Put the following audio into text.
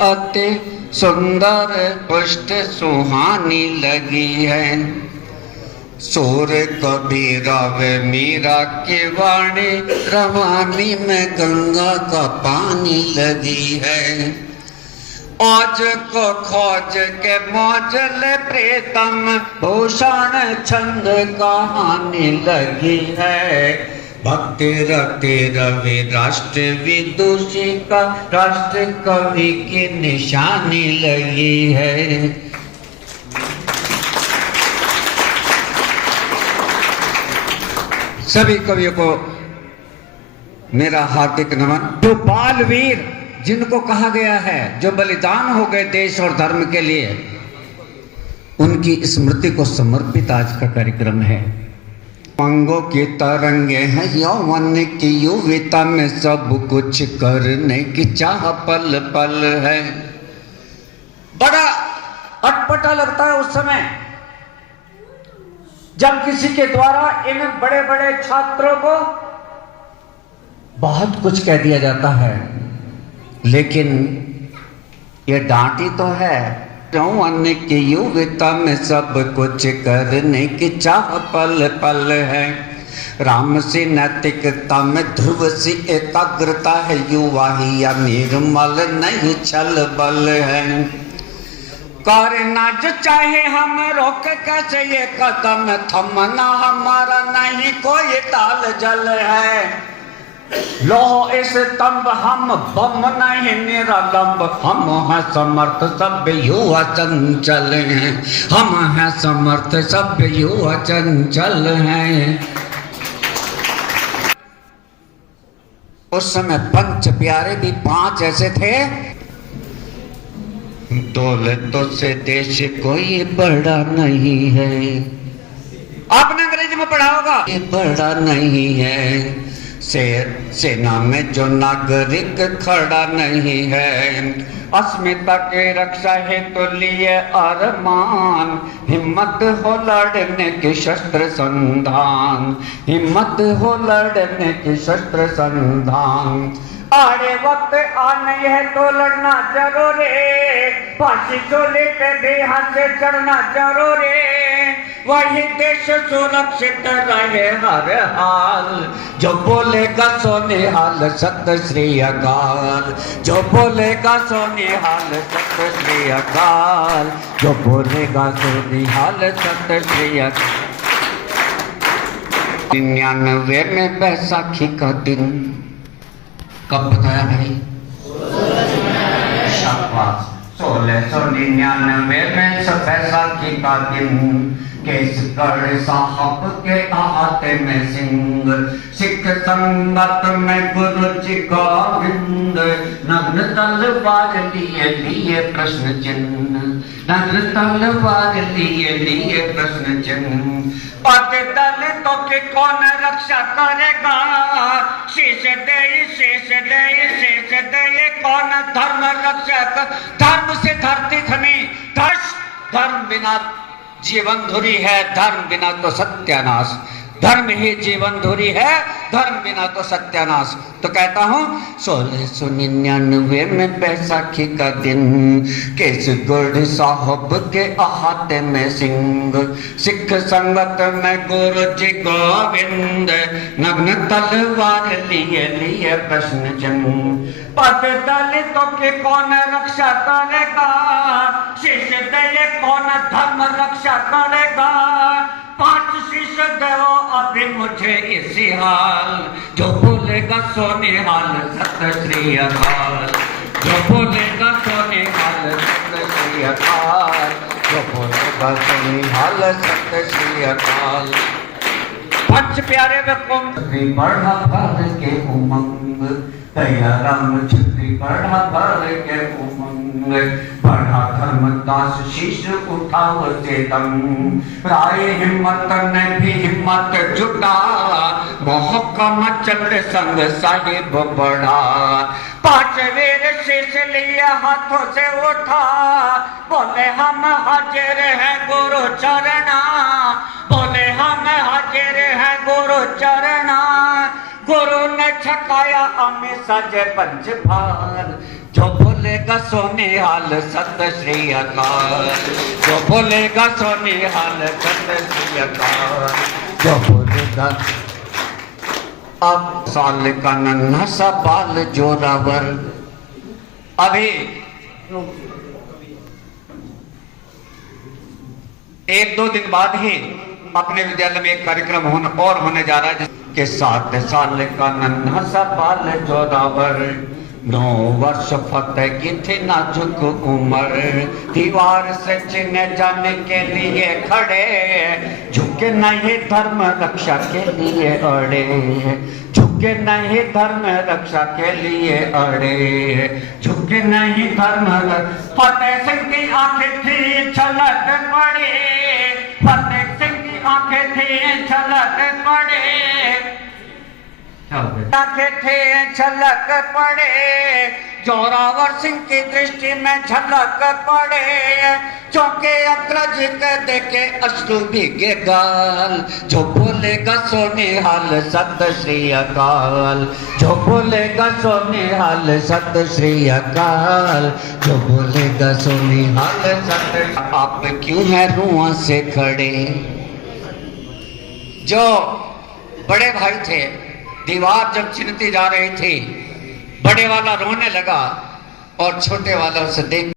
अति सुंदर पुष्ट सुहानी लगी है। सूर कबीर वे मीरा की वाणी रवानी में गंगा का पानी लगी है। आज को खोज के मौजल प्रीतम भूषण छंद कहानी लगी है। भक्ति रति रवि राष्ट्र विदुषी का राष्ट्र कवि की निशानी लगी है। सभी कवियों को मेरा हार्दिक नमन। जो बालवीर जिनको कहा गया है, जो बलिदान हो गए देश और धर्म के लिए, उनकी स्मृति को समर्पित आज का कार्यक्रम है। अंगों की तरंगे हैं यौवन की युविता में, सब कुछ करने की चाह पल पल है। बड़ा अटपटा लगता है उस समय जब किसी के द्वारा इन बड़े बड़े छात्रों को बहुत कुछ कह दिया जाता है, लेकिन ये डांटी तो है। यौवन की युविता में सब कुछ करने की चाह पल पल है। राम सी नैतिकता में ध्रुव सी एकाग्रता है, युवा ही या निर्मल नहीं छल बल है। करना जो चाहे हम रोक कैसे ये कदम, थमना हमारा नहीं कोई ताल जल है। लो इस तंब हम बम नहीं निरालंब, हम हैं समर्थ सब युवा चंचल हैं, हम हैं समर्थ सब युवा चंचल हैं। उस समय पंच प्यारे भी 5 ऐसे थे। दौलतों से देश कोई बड़ा नहीं है। आपने अंग्रेजी में पढ़ा होगा, ये बड़ा नहीं है। सेना में जो नागरिक खड़ा नहीं है, अस्मिता के रक्षा हेतु लिए अरमान, हिम्मत हो लड़ने की शस्त्र संधान, हिम्मत हो लड़ने की शस्त्र संधान। आड़े वक्त आने है तो लड़ना जरूर है, फांसी को लेकर देहा से चढ़ना जरूर है। वही देश सुरक्षित रहे हर हाल, जो बोलेगा सोने हाल सत श्री अकाल, जो बोलेगा सोने हाल सत श्री अकाल, जो बोलेगा सोने हाल सत श्री अकाल। 99 में बैसाखी का दिन कब बताया भाई? 1699 में बैसाखी का दिन, केसगढ़ साहब के आते में सिंह, सिख संगत में गुरु जी गोविंद, नग्न तलवार लिए लिए प्रश्न चिन्ह, नग्न तलवार लिए लिए प्रश्न चिन्ह। पद दलितों की कौन रक्षा करेगा, शीश दे शीश दे शीश दे कौन धर्म रक्षक। धर्म से धरती थमी, धर्म बिना जीवन धुरी है, धर्म बिना तो सत्यानाश। धर्म ही जीवन धुरी है, धर्म बिना तो सत्यानाश। तो कहता हूं 1699 में बैसाखी का दिन, केसगढ़ साहब के अहाते में सिंह, सिख संगत में गुरु जी गोविंद, नग्न तलवार लिए लिए प्रश्न चिन्ह। पद दलितों की कौन रक्षा करेगा, शीश दे कौन धर्म रक्षा करेगा। 5 शीश दो अभी मुझे इसी हाल, जो बोलेगा सोने हाल सत श्री अकाल, जो बोलेगा सोने हाल सत श्री अकाल, जो बोलेगा सोने हाल सत श्री अकाल। पंच प्यारे वकुम बढ़ा भर के उमंग, दया राम छत्री बढ़ा भर के उमंग। बढ़ा धर्मदास शीश उठाओ से दम, राय हिम्मत ने भी हिम्मत जुटा, मोहकम चंद्र संग साहिब बढ़ा। 5 वीर शीश लिए हाथों से उठा, बोले हम हाजिर हैं गुरु चरणा, बोले हम हाजिर हैं गुरु चरणा। गुरु ने छकाया अमी सजे पंच भार, जो भूलेगा सोने हाल सत श्री अकाल, जो भूलेगा सोने हाल सत श्री अकाल, जो भूलेगा। अब साल का नन्हा सा बाल जोरावर, अभी एक दो दिन बाद ही अपने विद्यालय में एक कार्यक्रम होने जा रहा है, जिसके 7 साल का नन्हा सा बाल जोरावर, 9 वर्ष फतेह की थी नाजुक उम्र, दीवार से चिन्ह जाने के लिए खड़े, झुके नहीं धर्म रक्षा के लिए अड़े, झुके नहीं धर्म रक्षा के लिए अड़े, झुके नहीं धर्म। फतेह सिंह की आंखें थी छलक पड़ी, फतेह सिंह की आंखें थी छलक पड़ी, आंखें थे झलक पड़े, जोरावर सिंह की दृष्टि में झलक पड़े, चौके अग्रज के देखे अश्रु भीगे गाल, जो बोलेगा सोने हाल सत श्री अकाल, जो बोलेगा सोने हाल सत श्री अकाल, जो बोलेगा सोने हाल सत। आप क्यों है रुआ से खड़े? जो बड़े भाई थे, दीवार जब छिनती जा रही थी, बड़े वाला रोने लगा और छोटे वाला उसे देख